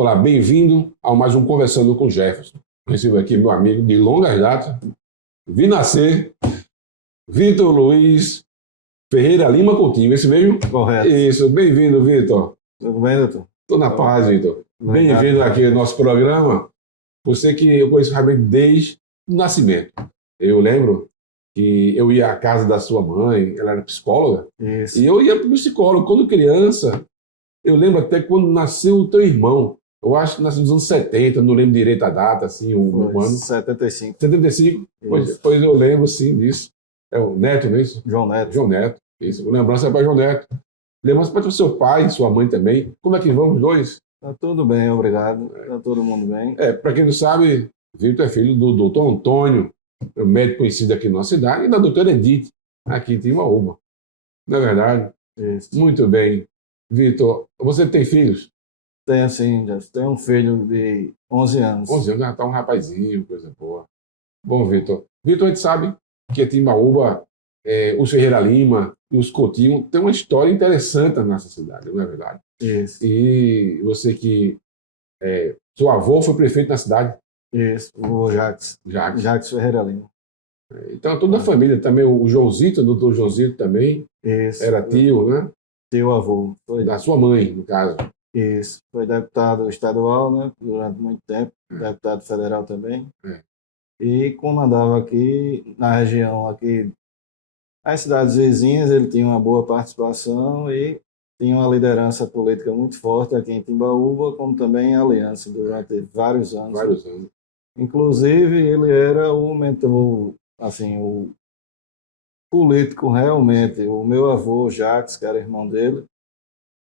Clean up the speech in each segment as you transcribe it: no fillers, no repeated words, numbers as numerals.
Olá, bem-vindo a mais um Conversando com Jefferson. Recebo aqui meu amigo de longas datas, vi nascer, Vitor Luiz Ferreira Lima Coutinho, esse mesmo? Correto. Isso, bem-vindo, Vitor. Tudo bem, doutor? Estou na paz, Vitor. Obrigado. Bem-vindo aqui ao nosso programa. Você que eu conheço realmente desde o nascimento. Eu lembro que eu ia à casa da sua mãe, ela era psicóloga, Isso. e eu ia para o psicólogo. Quando criança, eu lembro até quando nasceu o teu irmão. Eu acho que nasceu nos anos 70, não lembro direito a data, assim, o ano. 75. 75? Pois eu lembro, sim, disso. É o Neto, não é isso? João Neto. João Neto. Isso. Lembrança é para João Neto. Lembrança para o seu pai e sua mãe também. Como é que vão os dois? Tá tudo bem, obrigado. Tá todo mundo bem. Para quem não sabe, Vitor é filho do doutor Antônio, médico conhecido aqui na nossa cidade, e da doutora Edith, aqui em Timbaúba. Não é verdade? Isso. Muito bem. Vitor, você tem filhos? Tenho sim, tenho um filho de 11 anos. 11 anos, já está um rapazinho, coisa boa. Bom, Vitor. Vitor, a gente sabe que a Timbaúba, os Ferreira Lima e os Coutinho têm uma história interessante na nossa cidade, não é verdade? Isso. E você que... seu avô foi prefeito na cidade? Isso, o Jacques. Jacques Ferreira Lima. Então, toda a família também, o Joãozito, o doutor Joãozito também, Isso. era tio, né? Tio avô. Foi. Da sua mãe, no caso. Isso. Foi deputado estadual, né? Durante muito tempo. Deputado federal também. E comandava aqui na região, aqui, as cidades vizinhas, ele tinha uma boa participação e tinha uma liderança política muito forte aqui em Timbaúba, como também em Aliança, durante vários anos. Vários anos. Inclusive, ele era o mentor, assim, o político realmente. O meu avô, Jacques, que era irmão dele,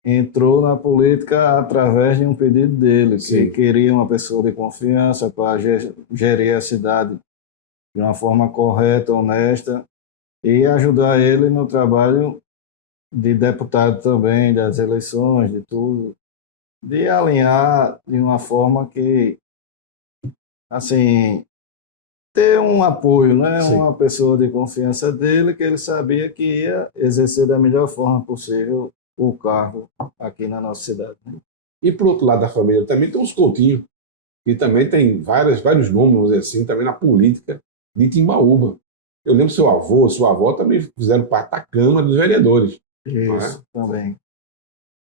entrou na política através de um pedido dele, Sim. que queria uma pessoa de confiança para gerir a cidade de uma forma correta, honesta, e ajudar ele no trabalho de deputado também, das eleições, de tudo, de alinhar de uma forma que, assim, ter um apoio, né? Sim. Uma pessoa de confiança dele, que ele sabia que ia exercer da melhor forma possível o cargo aqui na nossa cidade. Né? E por outro lado da família também tem os Coutinho, que também tem vários nomes, vamos dizer assim, também na política de Timbaúba. Eu lembro seu avô, sua avó também fizeram parte da Câmara dos Vereadores. Isso, também.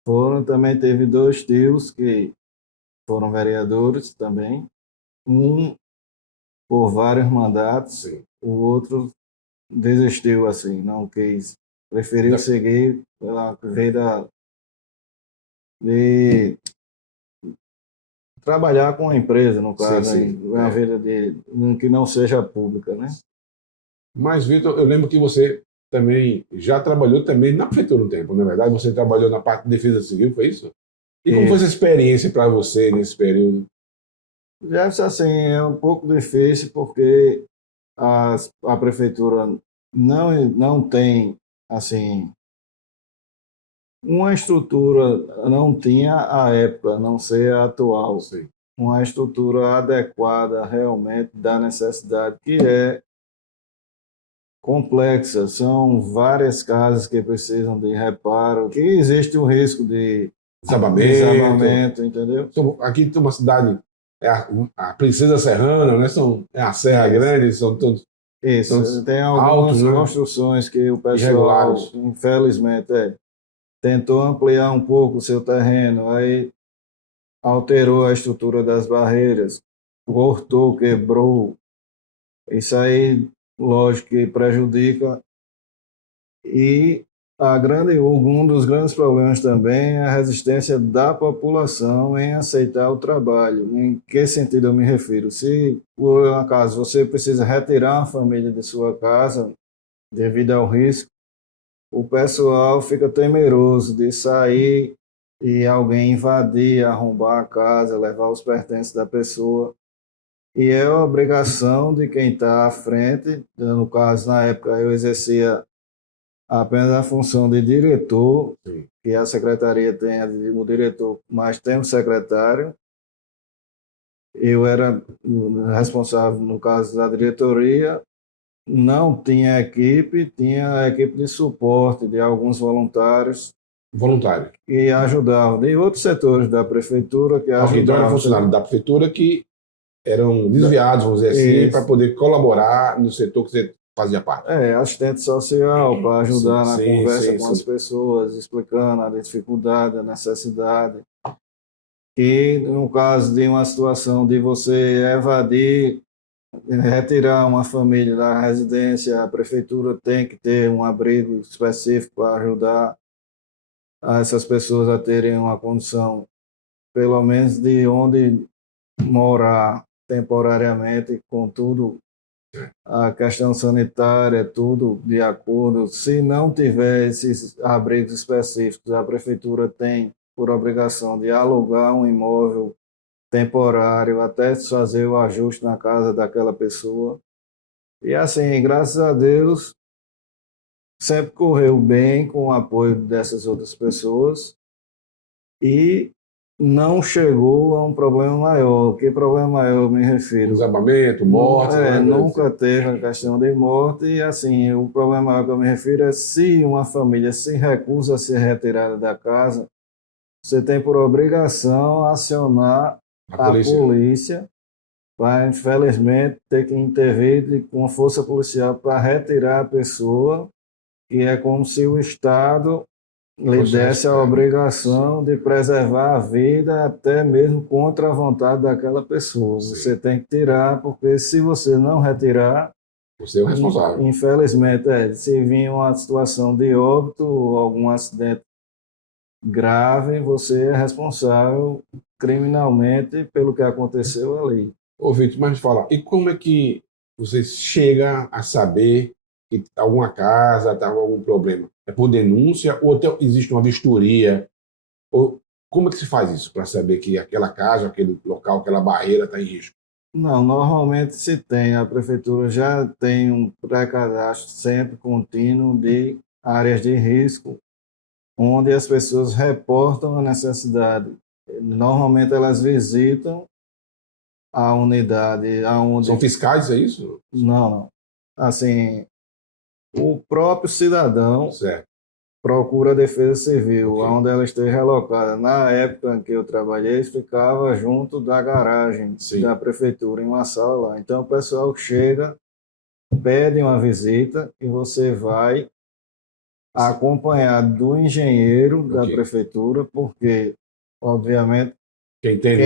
Também teve 2 tios que foram vereadores também. Um por vários mandatos, Sim. o outro desistiu, assim, não quis. Preferiu seguir pela vida de trabalhar com a empresa, no caso, Sim. uma vida que não seja pública, né? Mas, Vitor, eu lembro que você também já trabalhou também na prefeitura um tempo, não é verdade? Você trabalhou na parte de defesa civil, foi isso? E como foi essa experiência para você nesse período? Já assim, é um pouco difícil porque a prefeitura não tem, assim, uma estrutura, não tinha à época, não sei a atual, Sim. uma estrutura adequada realmente da necessidade, que é complexa. São várias casas que precisam de reparo, que existe o risco de desabamento, entendeu? Então, aqui tem uma cidade, a Princesa Serrana, né? É a Serra Grande, são todos isso. Tem algumas altos, né? construções que o pessoal, irregulares. infelizmente, tentou ampliar um pouco o seu terreno, aí alterou a estrutura das barreiras, cortou, quebrou. Isso aí, lógico que prejudica. E um dos grandes problemas também é a resistência da população em aceitar o trabalho. Em que sentido eu me refiro? Se, por um acaso, você precisa retirar uma família de sua casa devido ao risco, o pessoal fica temeroso de sair e alguém invadir, arrombar a casa, levar os pertences da pessoa. E é a obrigação de quem está à frente, no caso, na época, eu exercia apenas a função de diretor, Sim. que a secretaria tem o diretor, mas tem um secretário. Eu era responsável, no caso da diretoria, não tinha equipe, tinha a equipe de suporte de alguns voluntários voluntário. que ajudavam, e outros setores da prefeitura que Ok, então era ajudavam funcionário também. da prefeitura que eram desviados, vamos dizer assim, para Isso. poder colaborar no setor que você fazia parte. Assistente social para Sim, ajudar na sim, conversa sim, com as sim. pessoas, explicando a dificuldade, a necessidade. E no caso de uma situação de você evadir, retirar uma família da residência, a prefeitura tem que ter um abrigo específico para ajudar essas pessoas a terem uma condição, pelo menos de onde morar temporariamente, com tudo, a questão sanitária, tudo de acordo. Se não tiver esses abrigos específicos, a prefeitura tem por obrigação de alugar um imóvel temporário até se fazer o ajuste na casa daquela pessoa. E assim, graças a Deus, sempre correu bem com o apoio dessas outras pessoas e não chegou a um problema maior. Que problema maior eu me Um refiro? desabamento, morte, né? Nunca teve a questão de morte e assim, o problema maior que eu me refiro é se uma família se recusa a ser retirada da casa, você tem por obrigação acionar A a polícia. polícia vai, infelizmente, ter que intervir com força policial para retirar a pessoa, e é como se o Estado lhe Fosse desse a sim, obrigação de preservar a vida até mesmo contra a vontade daquela pessoa. sim. Você tem que tirar, porque se você não retirar, Você é o responsável. infelizmente, se vir uma situação de óbito ou algum acidente grave, você é responsável criminalmente pelo que aconteceu ali. Ô, Vitor, mas fala, e como é que você chega a saber que alguma casa está com algum problema? É por denúncia ou até existe uma vistoria? Ou como é que se faz isso para saber que aquela casa, aquele local, aquela barreira está em risco? Não, normalmente se tem, a prefeitura já tem um pré-cadastro sempre contínuo de áreas de risco, onde as pessoas reportam a necessidade. Normalmente elas visitam a unidade São aonde fiscais, é isso? não, assim, o próprio cidadão Certo, procura a Defesa Civil, ok. onde ela esteja alocada. Na época em que eu trabalhei, ficava junto da garagem Sim, da prefeitura, em uma sala lá. Então o pessoal chega, pede uma visita e você vai acompanhado do engenheiro da ok. prefeitura, porque, obviamente, Quem entende?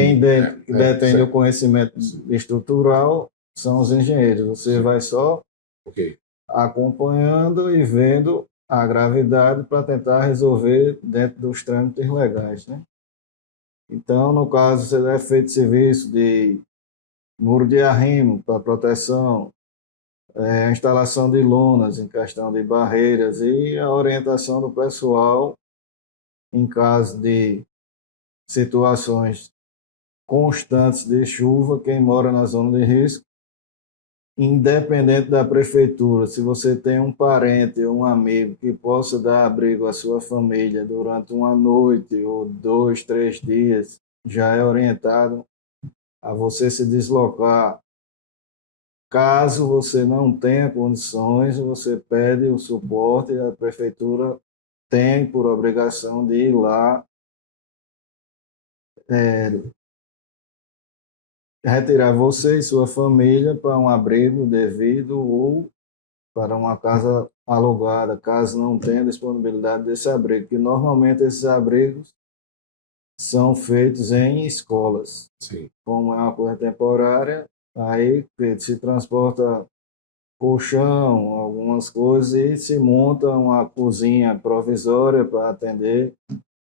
quem detém o Certo, conhecimento estrutural são os engenheiros. Você sim, vai só ok. acompanhando e vendo a gravidade para tentar resolver dentro dos trâmites legais, né? Então, no caso, você deve feito serviço de muro de arrimo para proteção, a instalação de lonas em questão de barreiras e a orientação do pessoal em caso de situações constantes de chuva, quem mora na zona de risco, independente da prefeitura, se você tem um parente ou um amigo que possa dar abrigo à sua família durante uma noite ou 2, 3 dias, já é orientado a você se deslocar. Caso você não tenha condições, você pede o suporte e a prefeitura tem por obrigação de ir lá é, retirar você e sua família para um abrigo devido ou para uma casa alugada, caso não tenha disponibilidade desse abrigo, que normalmente esses abrigos são feitos em escolas. Sim. Como é uma coisa temporária, aí se transporta colchão, algumas coisas e se monta uma cozinha provisória para atender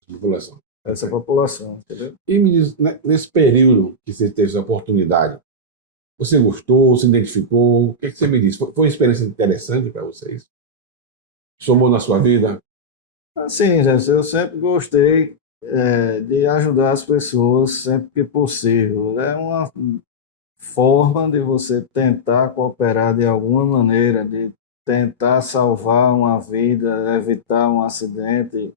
População. essa Perfeito. população, entendeu? E me diz, né, nesse período que você teve essa oportunidade, você gostou, se identificou? O que é que você me diz? Foi uma experiência interessante para vocês? Somou na sua vida? Assim, Jéssica, eu sempre gostei de ajudar as pessoas sempre que possível. É uma forma de você tentar cooperar de alguma maneira, de tentar salvar uma vida, evitar um acidente.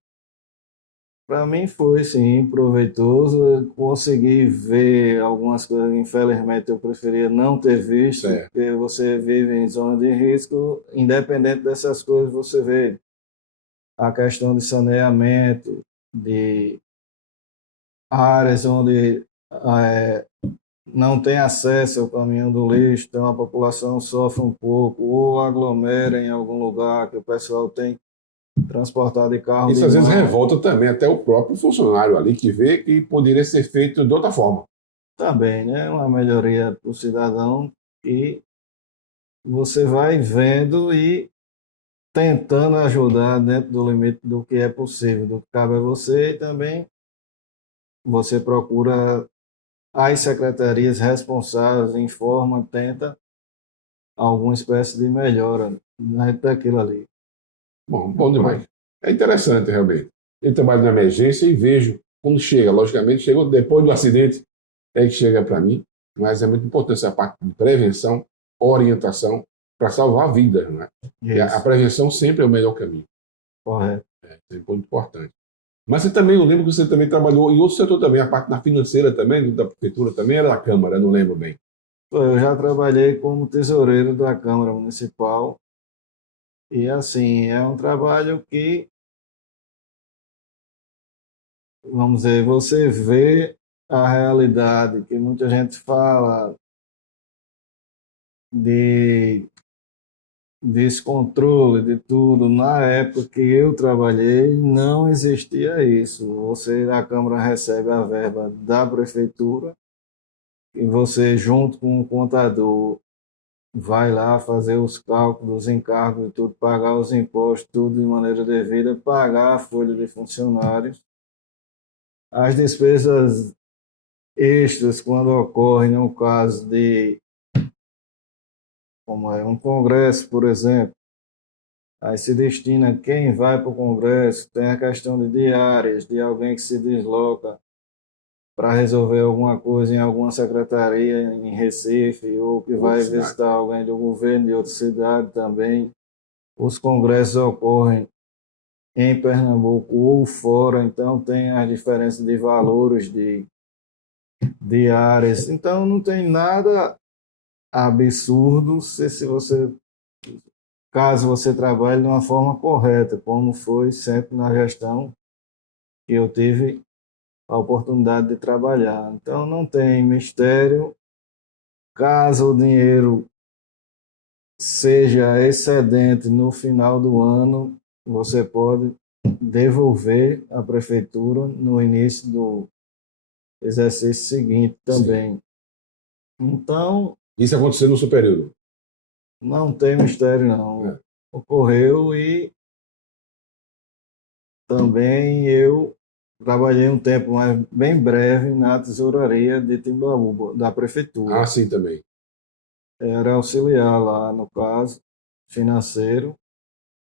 Para mim foi, sim, proveitoso. Eu consegui ver algumas coisas, infelizmente eu preferia não ter visto, Certo. porque você vive em zona de risco, independente dessas coisas, você vê a questão de saneamento, de áreas onde não tem acesso ao caminhão do lixo, então a população sofre um pouco, ou aglomera em algum lugar que o pessoal tem transportado de carro Isso de às vezes mão. revolta também até o próprio funcionário ali, que vê que poderia ser feito de outra forma. Também, né? Uma melhoria para o cidadão e você vai vendo e tentando ajudar dentro do limite do que é possível, do que cabe a você, e também você procura as secretarias responsáveis, informa, tenta alguma espécie de melhora dentro daquilo ali. Bom, bom demais. É interessante, realmente. Eu trabalho na emergência e vejo quando chega. Logicamente, chega depois do acidente, é que chega para mim, mas é muito importante essa parte de prevenção, orientação, para salvar vidas, né? E a Isso, prevenção sempre é o melhor caminho. correto. É sempre muito importante. Mas você também, eu lembro que você também trabalhou em outro setor também, a parte da financeira também, da prefeitura também, era da Câmara, não lembro bem. Eu já trabalhei como tesoureiro da Câmara Municipal e, assim, é um trabalho que, vamos dizer, você vê a realidade que muita gente fala de descontrole de tudo. Na época que eu trabalhei, não existia isso. Você, a Câmara, recebe a verba da prefeitura e você, junto com o contador, vai lá fazer os cálculos, os encargos e tudo, pagar os impostos, tudo de maneira devida, pagar a folha de funcionários. As despesas extras, quando ocorrem no caso de, como é, um congresso, por exemplo, aí se destina quem vai para o congresso, tem a questão de diárias, de alguém que se desloca para resolver alguma coisa em alguma secretaria em Recife, ou que Outra vai cidade. visitar alguém do governo de outra cidade também. Os congressos ocorrem em Pernambuco ou fora, então tem as diferenças de valores de áreas. Então não tem nada absurdo se você, caso você trabalhe de uma forma correta, como foi sempre na gestão que eu tive a oportunidade de trabalhar. Então não tem mistério. Caso o dinheiro seja excedente no final do ano, você pode devolver à prefeitura no início do exercício seguinte Sim. também. Então, Isso aconteceu no seu período. não tem mistério não. Né? Ocorreu e também eu trabalhei um tempo, mas bem breve, na tesouraria de Timbaúba, da Ah, prefeitura. sim, também. Era auxiliar lá, no caso, financeiro,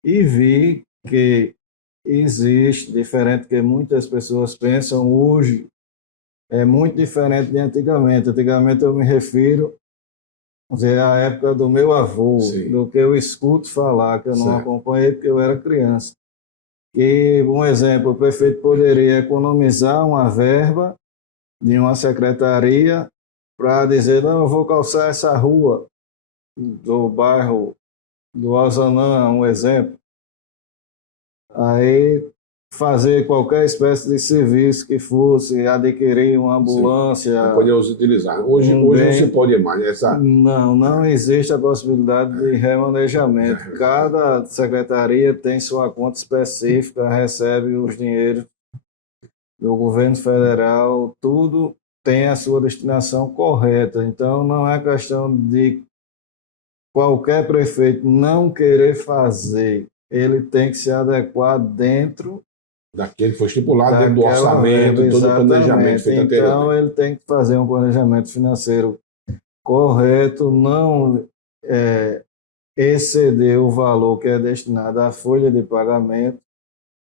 e vi que existe, diferente que muitas pessoas pensam hoje, é muito diferente de antigamente. Antigamente eu me refiro, vamos dizer, à época do meu avô, Sim, do que eu escuto falar, que eu não certo. acompanhei porque eu era criança. E, um exemplo, o prefeito poderia economizar uma verba de uma secretaria para dizer, não, eu vou calçar essa rua do bairro do Ozanã, um exemplo. Aí fazer qualquer espécie de serviço que fosse, adquirir uma Sim. ambulância, Não podemos utilizar. um Hoje não se bem. pode mais. Não existe a possibilidade de remanejamento. Cada secretaria tem sua conta específica, recebe os dinheiros do governo federal, tudo tem a sua destinação correta. Então, não é questão de qualquer prefeito não querer fazer, ele tem que se adequar dentro Daquele que foi estipulado dentro do daquela verba, orçamento, todo o planejamento exatamente. feito Então, anteriormente. ele tem que fazer um planejamento financeiro correto, não exceder o valor que é destinado à folha de pagamento,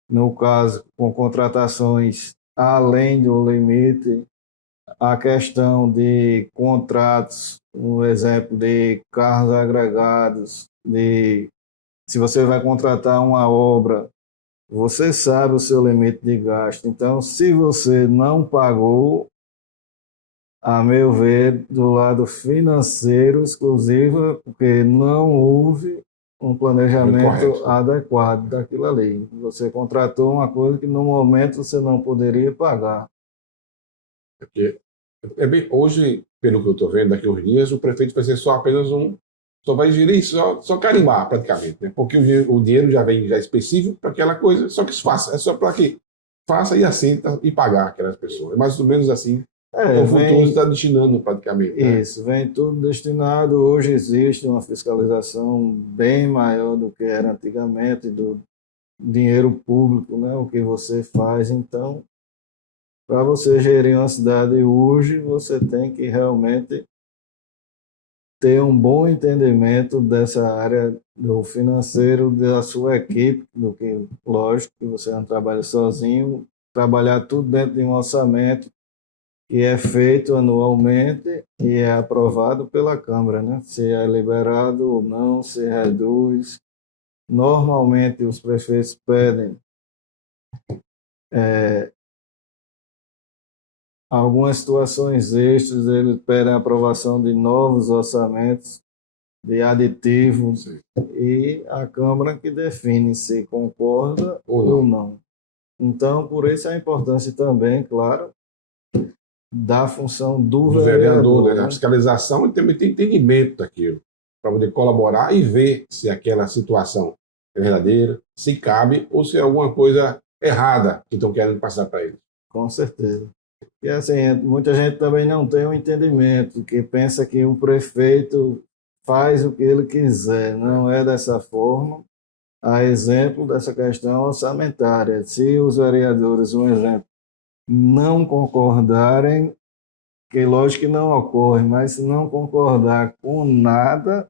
no caso, com contratações além do limite, a questão de contratos, um exemplo de carros agregados, de se você vai contratar uma obra, você sabe o seu limite de gasto. Então, se você não pagou, a meu ver, do lado financeiro exclusivo, porque não houve um planejamento Correto. adequado daquilo ali. Você contratou uma coisa que no momento você não poderia pagar. Porque hoje, pelo que eu estou vendo daqui a uns dias, o prefeito vai ser só apenas só vai gerir, só carimbar praticamente, né? Porque o dinheiro já vem já específico para aquela coisa, só que se faça, é só para que faça e assenta e pagar aquelas pessoas. É mais ou menos assim. O futuro está destinando praticamente, né? Isso, vem tudo destinado. Hoje existe uma fiscalização bem maior do que era antigamente, do dinheiro público, né? O que você faz. Então, para você gerir uma cidade hoje, você tem que realmente ter um bom entendimento dessa área do financeiro da sua equipe, do que, lógico, que você não trabalha sozinho, trabalhar tudo dentro de um orçamento que é feito anualmente e é aprovado pela Câmara, né? Se é liberado ou não, se reduz. Normalmente os prefeitos pedem algumas situações extras, eles pedem a aprovação de novos orçamentos de aditivos Sim. e a Câmara que define se concorda ou não. Então, por isso a importância também, claro, da função do vereador, né? A fiscalização e também tem entendimento daquilo, para poder colaborar e ver se aquela situação é verdadeira, se cabe ou se é alguma coisa errada que estão querendo passar para eles. Com certeza. E assim, muita gente também não tem um entendimento, que pensa que o prefeito faz o que ele quiser. Não é dessa forma. A exemplo dessa questão orçamentária. Se os vereadores, um exemplo, não concordarem, que lógico que não ocorre, mas se não concordar com nada,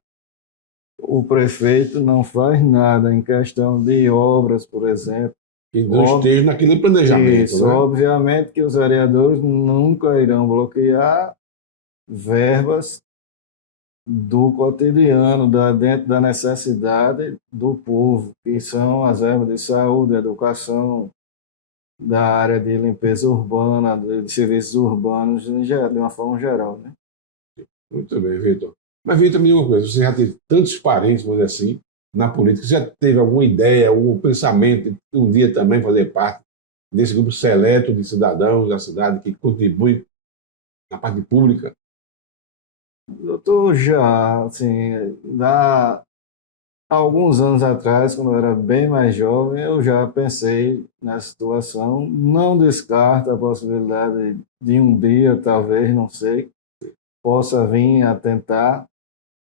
o prefeito não faz nada em questão de obras, por exemplo. Que não esteja naquele planejamento, Isso, né? obviamente que os vereadores nunca irão bloquear verbas do cotidiano, dentro da necessidade do povo, que são as verbas de saúde, educação, da área de limpeza urbana, de serviços urbanos, de uma forma geral, né? Muito bem, Vitor. Mas, Vitor, me diga uma coisa: você já teve tantos parentes, vamos dizer assim, na política, você já teve alguma ideia, algum pensamento de um dia também fazer parte desse grupo seleto de cidadãos da cidade que contribui na parte pública? Eu já, assim, há alguns anos atrás, quando eu era bem mais jovem, eu já pensei nessa situação. Não descarto a possibilidade de um dia, talvez, não sei, possa vir a tentar.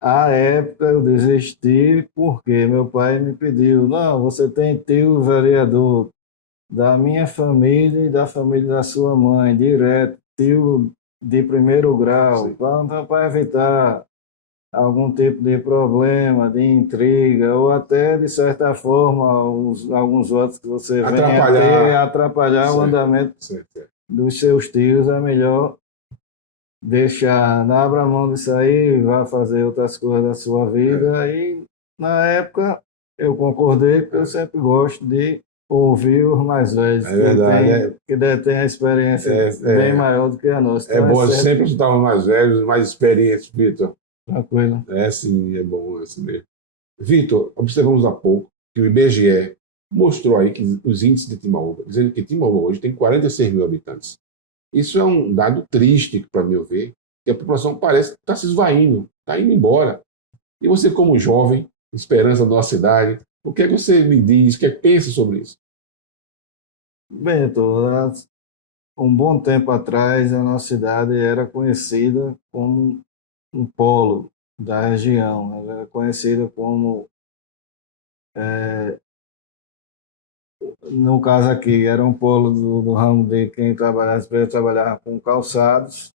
À época eu desisti porque meu pai me pediu, não, você tem tio vereador da minha família e da família da sua mãe, direto, tio de primeiro grau, Sim. para evitar algum tipo de problema, de intriga, ou até, de certa forma, alguns votos que você venha a ter, atrapalhar o andamento dos seus tios, é melhor deixar, abra mão disso aí, vá fazer outras coisas da sua vida. E, na época, eu concordei, porque eu sempre gosto de ouvir os mais velhos, É verdade. que detêm a experiência bem maior do que a nossa. É Então, bom sempre escutar os mais velhos, mais experientes, Vitor. Tranquilo. É sim, é bom, é assim mesmo. Vitor, observamos há pouco que o IBGE mostrou aí que os índices de Timbaúba, dizendo que Timbaúba hoje tem 46 mil habitantes. Isso é um dado triste, para meu ver, que a população parece estar se esvaindo, está indo embora. E você, como jovem, esperança da nossa cidade, o que é que você me diz, o que é que pensa sobre isso? Bento, um bom tempo atrás, a nossa cidade era conhecida como um polo da região. Ela era conhecida como, no caso aqui, era um polo do ramo de quem trabalhava com calçados.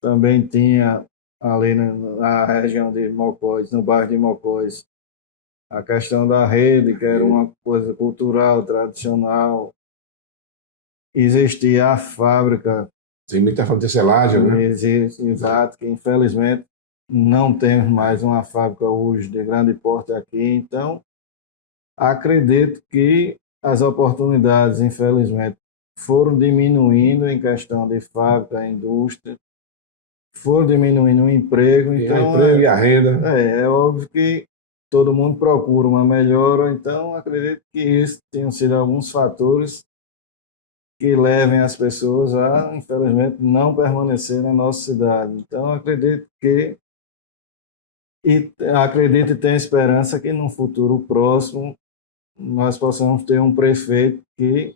Também tinha ali na região de Mocós, no bairro de Mocós, a questão da rede, que era uma coisa cultural, tradicional. Existia a fábrica. Tem muita falta de tecelagem, né? Exato, que infelizmente não temos mais uma fábrica hoje de grande porte aqui. Então, acredito que as oportunidades, infelizmente, foram diminuindo em questão de fábrica, indústria, foram diminuindo o emprego. E Então, a emprego e a renda. é óbvio que todo mundo procura uma melhora, então acredito que isso tenham sido alguns fatores que levem as pessoas a, infelizmente, não permanecer na nossa cidade. Então acredito e tenho esperança que no futuro próximo nós possamos ter um prefeito que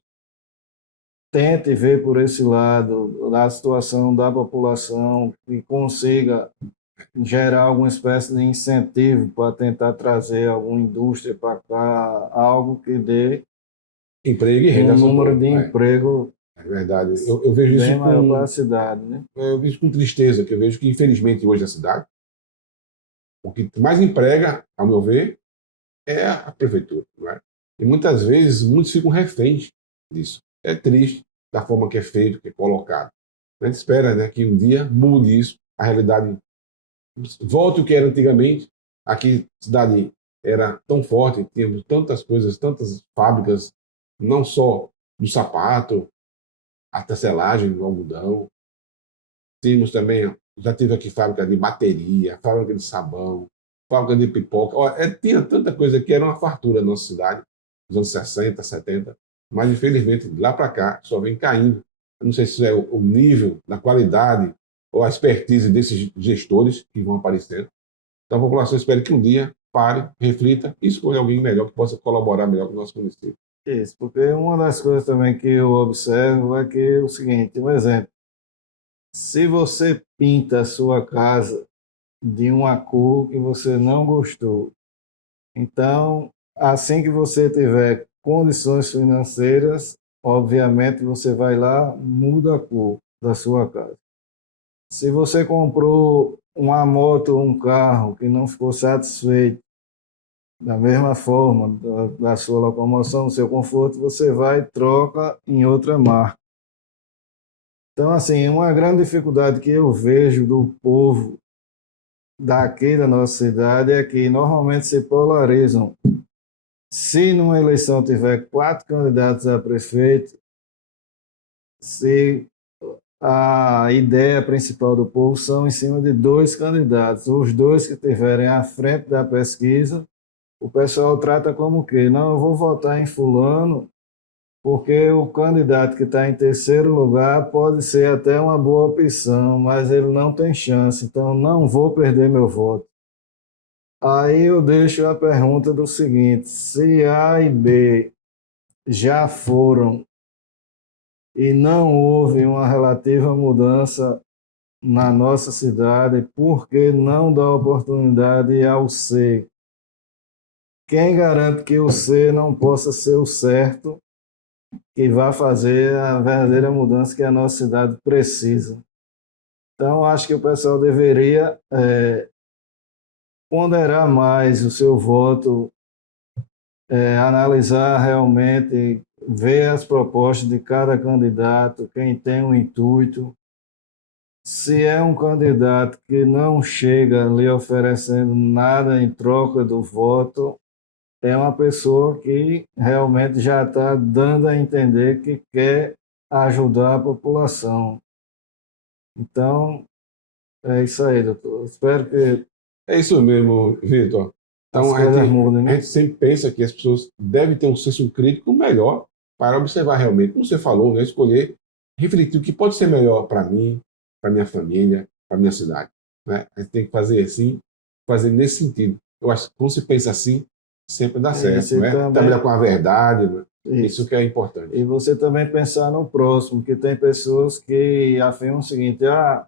tente ver por esse lado da situação da população e consiga gerar alguma espécie de incentivo para tentar trazer alguma indústria para cá, algo que dê Emprego e renda um ao seu número povo. de emprego É verdade. Eu vejo bem isso maior para a com, cidade, né? eu vejo com tristeza, que eu vejo que, infelizmente, hoje na cidade, o que mais emprega, ao meu ver, é a prefeitura. Não é? E muitas vezes, muitos ficam reféns disso. É triste da forma que é feito, que é colocado. A gente espera, né, que um dia mude isso, a realidade volte o que era antigamente. Aqui, a cidade era tão forte, tínhamos tantas coisas, tantas fábricas, não só do sapato, a tecelagem, do algodão. Tínhamos também, já tive aqui fábrica de bateria, fábrica de sabão, fábrica de pipoca. Ó, tinha tanta coisa que era uma fartura na nossa cidade, nos anos 60, 70, mas infelizmente lá para cá só vem caindo. Eu não sei se é o nível, da qualidade ou a expertise desses gestores que vão aparecendo. Então a população espera que um dia pare, reflita e escolha alguém melhor que possa colaborar melhor com o nosso município. Isso, porque uma das coisas também que eu observo é que é o seguinte, um exemplo, se você pinta a sua casa de uma cor que você não gostou, então, assim que você tiver condições financeiras, obviamente você vai lá, muda a cor da sua casa. Se você comprou uma moto ou um carro que não ficou satisfeito da mesma forma da sua locomoção, do seu conforto, você vai e troca em outra marca. Então, assim, uma grande dificuldade que eu vejo do povo daqui da nossa cidade é que normalmente se polarizam. Se numa eleição tiver 4 candidatos a prefeito, se a ideia principal do povo são em cima de 2 candidatos, os 2 que estiverem à frente da pesquisa, o pessoal trata como o quê? Não, eu vou votar em fulano, porque o candidato que está em terceiro lugar pode ser até uma boa opção, mas ele não tem chance, então não vou perder meu voto. Aí eu deixo a pergunta do seguinte: se A e B já foram e não houve uma relativa mudança na nossa cidade, por que não dar oportunidade ao C? Quem garante que o C não possa ser o certo que vai fazer a verdadeira mudança que a nossa cidade precisa? Então, acho que o pessoal deveria ponderar mais o seu voto, analisar realmente, ver as propostas de cada candidato, quem tem um intuito. Se é um candidato que não chega lhe oferecendo nada em troca do voto, é uma pessoa que realmente já está dando a entender que quer ajudar a população. Então, é isso aí, doutor. Espero que É isso mesmo, Vitor. as Então, coisas mudem, a né? gente sempre pensa que as pessoas devem ter um senso crítico melhor para observar realmente, como você falou, né, escolher, refletir o que pode ser melhor para mim, para minha família, para minha cidade. Né? A gente tem que fazer assim, fazer nesse sentido. Eu acho que quando se pensa assim, sempre dá É certo, isso, não e é? Trabalhar também, com a verdade, né? Isso isso. que é importante. E você também pensar no próximo, que tem pessoas que afirmam o seguinte: ah,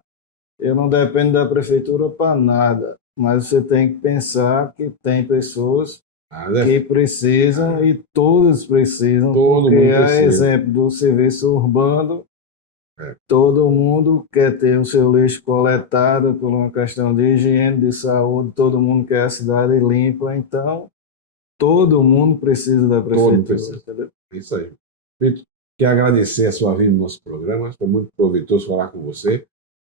eu não dependo da prefeitura para nada, mas você tem que pensar que tem pessoas Ah, que precisam e todos precisam, todo porque mundo a precisa. exemplo do serviço urbano, É, todo mundo quer ter o seu lixo coletado por uma questão de higiene, de saúde, todo mundo quer a cidade limpa, então todo mundo precisa da todo mundo prefeitura, precisa. entendeu? É isso aí. Vitor, quero agradecer a sua vinda no nosso programa. Foi muito proveitoso falar com você.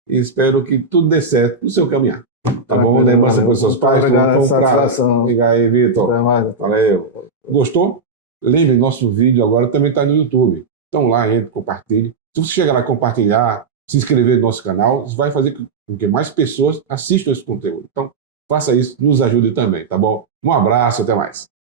E espero que tudo dê certo no seu caminhar. Tá bom? Tranquilo, Lembrança para valeu. os seus Muito pais. obrigado, Foi a um prazer. satisfação. Liga aí, Vitor. Até mais. Valeu. Gostou? Lembre, nosso vídeo agora também está no YouTube. Então lá, entre, compartilhe. Se você chegar lá e compartilhar, se inscrever no nosso canal, isso vai fazer com que mais pessoas assistam esse conteúdo. Então, faça isso, nos ajude também, tá bom? Um abraço, até mais.